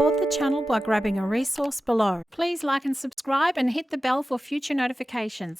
support the channel by grabbing a resource below. Please like and subscribe and hit the bell for future notifications.